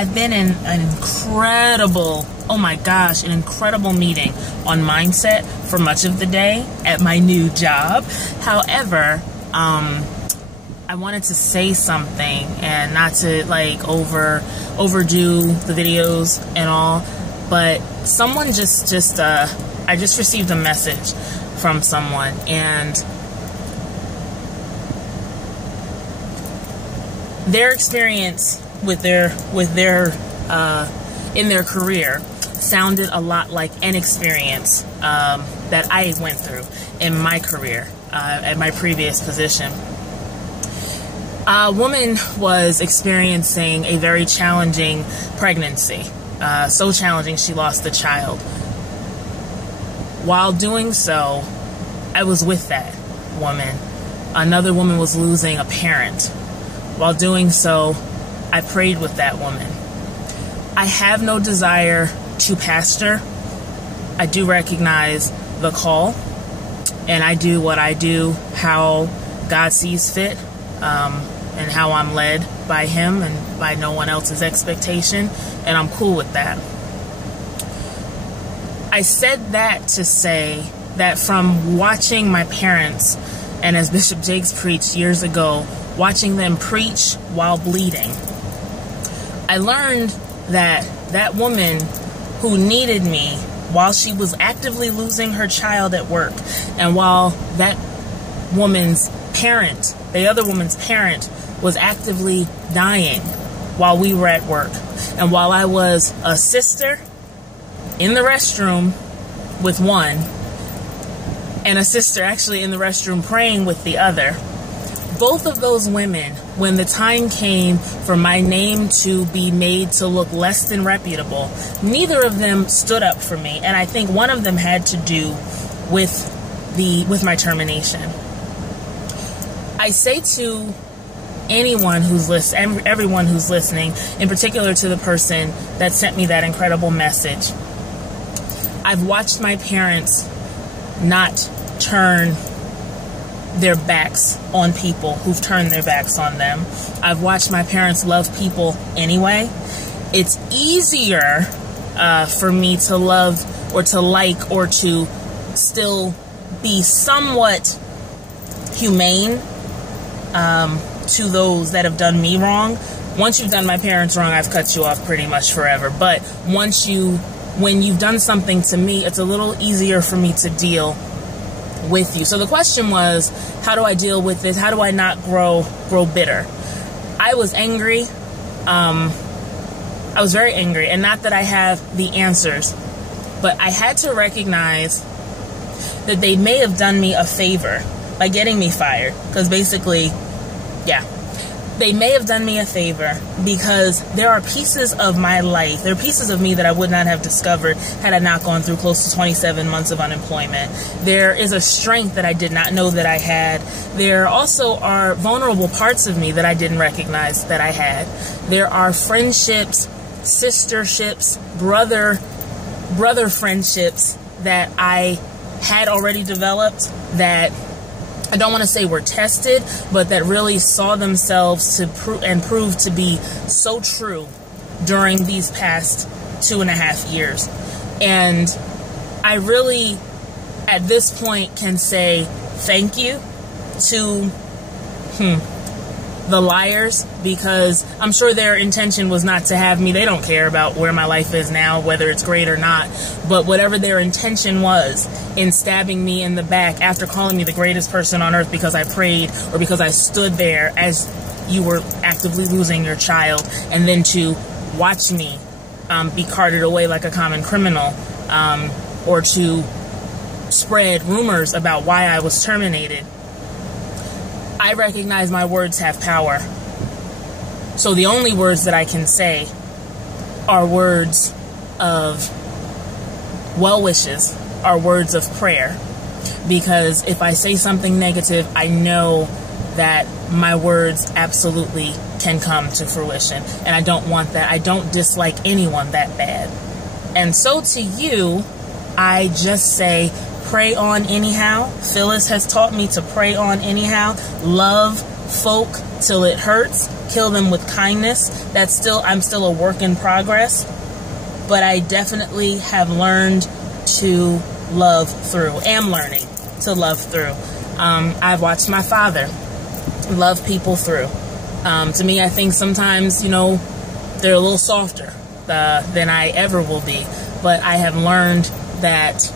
I've been in an incredible, oh my gosh, an incredible meeting on mindset for much of the day at my new job. However, I wanted to say something and not to like overdo the videos and all, but someone I just received a message from someone, and their experience with their in their career sounded a lot like an experience that I went through in my career at my previous position. A woman was experiencing a very challenging pregnancy, so challenging she lost a child. While doing so, I was with that woman. Another woman was losing a parent. While doing so, I prayed with that woman. I have no desire to pastor. I do recognize the call, and I do what I do how God sees fit, and how I'm led by Him and by no one else's expectation, and I'm cool with that. I said that to say that from watching my parents, and as Bishop Jakes preached years ago, watching them preach while bleeding, I learned that that woman who needed me while she was actively losing her child at work, and while that woman's parent, the other woman's parent, was actively dying while we were at work, and while I was a sister in the restroom with one, and a sister actually in the restroom praying with the other, both of those women, when the time came for my name to be made to look less than reputable, neither of them stood up for me, and I think one of them had to do with my termination. I say to anyone who's listening, everyone who's listening, in particular to the person that sent me that incredible message, I've watched my parents not turn their backs on people who've turned their backs on them. I've watched my parents love people anyway. It's easier for me to love or to like or to still be somewhat humane to those that have done me wrong. Once you've done my parents wrong, I've cut you off pretty much forever. But when you've done something to me, it's a little easier for me to deal with you. So the question was, how do I deal with this? How do I not grow bitter? I was angry. I was very angry, and not that I have the answers, but I had to recognize that they may have done me a favor by getting me fired, because basically, yeah, they may have done me a favor, because there are pieces of my life, there are pieces of me that I would not have discovered had I not gone through close to 27 months of unemployment. There is a strength that I did not know that I had. There also are vulnerable parts of me that I didn't recognize that I had. There are friendships, sisterships, brother friendships that I had already developed that I don't want to say were tested, but that really saw themselves to prove to be so true during these past 2.5 years. And I really, at this point, can say thank you to the liars, because I'm sure their intention was not to have me. They don't care about where my life is now, whether it's great or not. But whatever their intention was in stabbing me in the back after calling me the greatest person on earth because I prayed or because I stood there as you were actively losing your child, and then to watch me be carted away like a common criminal, or to spread rumors about why I was terminated, I recognize my words have power. So the only words that I can say are words of well wishes, are words of prayer. Because if I say something negative, I know that my words absolutely can come to fruition. And I don't want that. I don't dislike anyone that bad. And so to you, I just say, pray on anyhow. Phyllis has taught me to pray on anyhow. Love folk till it hurts. kill them with kindness. I'm still a work in progress, but I definitely have learned to love through. Am learning to love through. I've watched my father love people through. To me, I think sometimes, they're a little softer than I ever will be. But I have learned that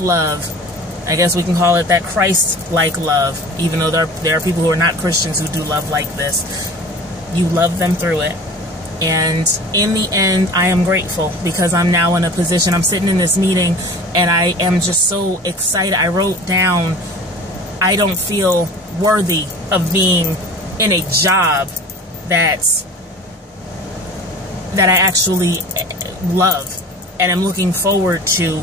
love, I guess we can call it that Christ-like love, even though there are people who are not Christians who do love like this. You love them through it. And in the end, I am grateful because I'm now in a position, I'm sitting in this meeting and I am just so excited. I wrote down, I don't feel worthy of being in a job that I actually love and I'm looking forward to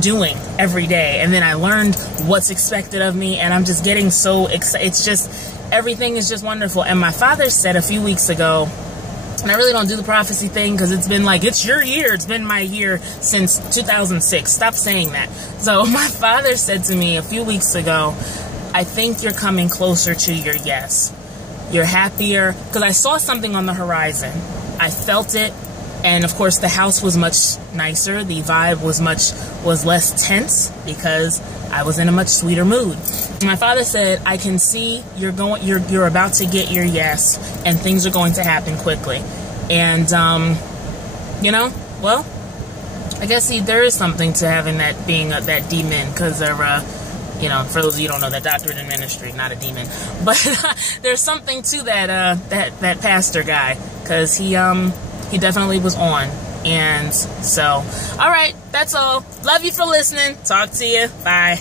doing every day. And then I learned what's expected of me, and I'm just getting so excited. It's just, everything is just wonderful. And my father said a few weeks ago, and I really don't do the prophecy thing because it's been like, it's your year. It's been my year since 2006. Stop saying that. So my father said to me a few weeks ago, I think you're coming closer to your yes. You're happier, because I saw something on the horizon. I felt it. And of course, the house was much nicer. The vibe was less tense because I was in a much sweeter mood. My father said, "I can see you're about to get your yes, and things are going to happen quickly." And well, I guess there is something to having that being that demon, because they're for those of you who don't know, that doctorate in ministry, not a demon, but there's something to that pastor guy, because he definitely was on. And so, all right, that's all. Love you for listening. Talk to you. Bye.